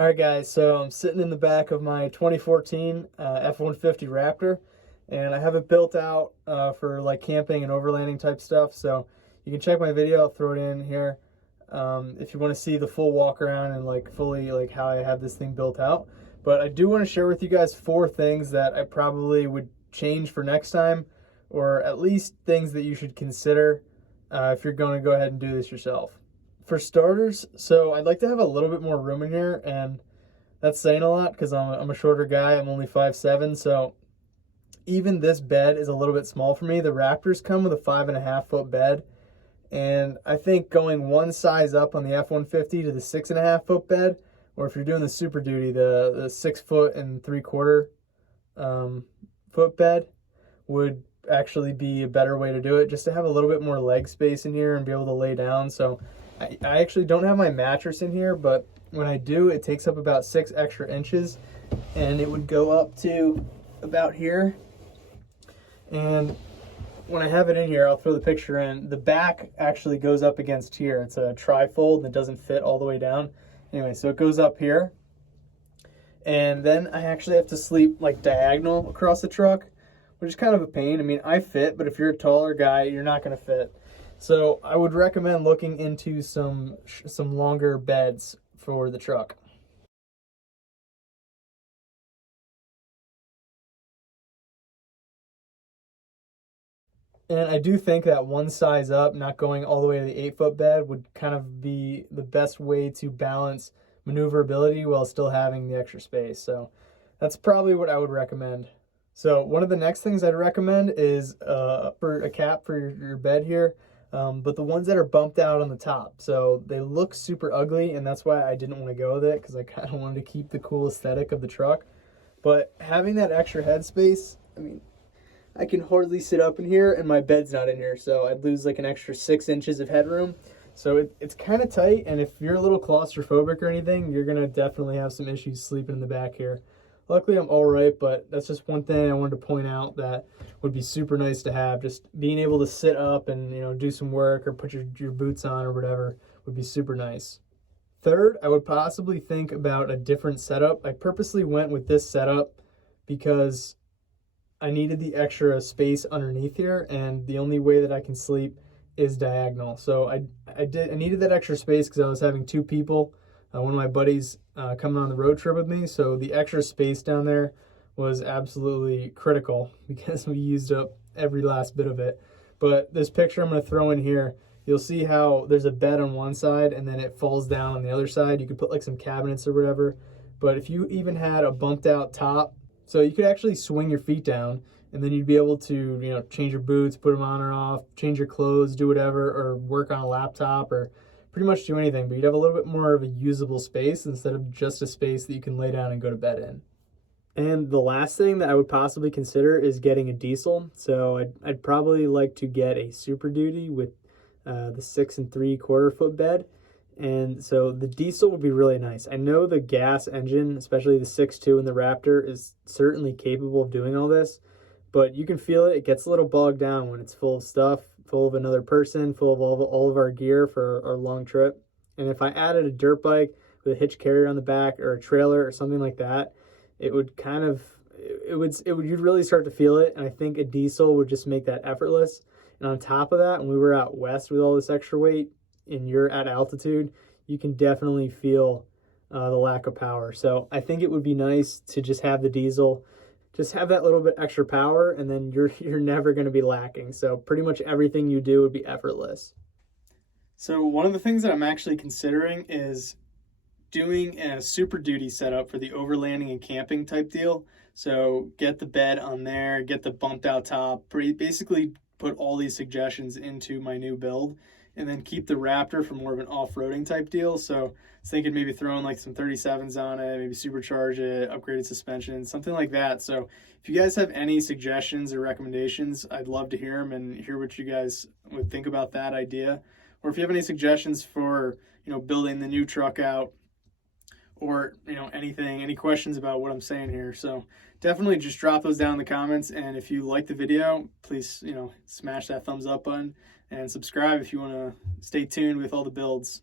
All right, guys, so I'm sitting in the back of my 2014 F-150 Raptor, and I have it built out for like camping and overlanding type stuff. So you can check my video, I'll throw it in here if you want to see the full walk around and like fully like how I have this thing built out. But I do want to share with you guys 4 things that I probably would change for next time, or at least things that you should consider if you're going to go ahead and do this yourself. For starters, so I'd like to have a little bit more room in here, and that's saying a lot because I'm a shorter guy. I'm only 5'7", so even this bed is a little bit small for me. The Raptors come with a 5.5 foot bed, and I think going one size up on the F-150 to the 6.5 foot bed, or if you're doing the Super Duty, the 6 foot and 3/4 foot bed would actually be a better way to do it, just to have a little bit more leg space in here and be able to lay down. So I actually don't have my mattress in here, but when I do, it takes up about 6 extra inches, and it would go up to about here. And when I have it in here, I'll throw the picture in. The back actually goes up against here. It's a tri-fold that doesn't fit all the way down. Anyway, so it goes up here. And then I actually have to sleep like diagonal across the truck, which is kind of a pain. I mean, I fit, but if you're a taller guy, you're not going to fit. So I would recommend looking into some longer beds for the truck. And I do think that one size up, not going all the way to the 8 foot bed, would kind of be the best way to balance maneuverability while still having the extra space. So that's probably what I would recommend. So one of the next things I'd recommend is for a cap for your bed here. But the ones that are bumped out on the top, so they look super ugly, and that's why I didn't want to go with it, because I kind of wanted to keep the cool aesthetic of the truck. But having that extra headspace, I mean, I can hardly sit up in here, and my bed's not in here, so I'd lose like an extra 6 inches of headroom. So it's kind of tight, and if you're a little claustrophobic or anything, you're going to definitely have some issues sleeping in the back here. Luckily, I'm all right, but that's just one thing I wanted to point out that would be super nice to have. Just being able to sit up and, you know, do some work or put your boots on or whatever would be super nice. Third, I would possibly think about a different setup. I purposely went with this setup because I needed the extra space underneath here, and the only way that I can sleep is diagonal. So I needed that extra space because I was having 2 people. One of my buddies coming on the road trip with me, so the extra space down there was absolutely critical because we used up every last bit of it. But this picture I'm going to throw in here, you'll see how there's a bed on one side and then it falls down on the other side. You could put like some cabinets or whatever, but if you even had a bumped out top, so you could actually swing your feet down, and then you'd be able to, you know, change your boots, put them on or off, change your clothes, do whatever, or work on a laptop, or pretty much do anything, but you'd have a little bit more of a usable space instead of just a space that you can lay down and go to bed in. And the last thing that I would possibly consider is getting a diesel. So I'd probably like to get a Super Duty with the 6 3/4 foot bed. And so the diesel would be really nice. I know the gas engine, especially the 6.2 in the Raptor, is certainly capable of doing all this, but you can feel it. It gets a little bogged down when it's full of stuff, full of another person, full of all of our gear for our long trip. And if I added a dirt bike with a hitch carrier on the back or a trailer or something like that, it would kind of, you'd really start to feel it. And I think a diesel would just make that effortless. And on top of that, when we were out west with all this extra weight and you're at altitude, you can definitely feel the lack of power. So I think it would be nice to just have the diesel, just have that little bit extra power, and then you're never going to be lacking. So pretty much everything you do would be effortless. So one of the things that I'm actually considering is doing a Super Duty setup for the overlanding and camping type deal. So get the bed on there, get the bumped out top, basically put all these suggestions into my new build, and then keep the Raptor for more of an off-roading type deal. So I was thinking maybe throwing like some 37s on it, maybe supercharge it, upgraded suspension, something like that. So if you guys have any suggestions or recommendations, I'd love to hear them and hear what you guys would think about that idea. Or if you have any suggestions for, you know, building the new truck out, or, you know, anything, any questions about what I'm saying here. So definitely just drop those down in the comments. And if you like the video, please, you know, smash that thumbs up button and subscribe if you want to stay tuned with all the builds.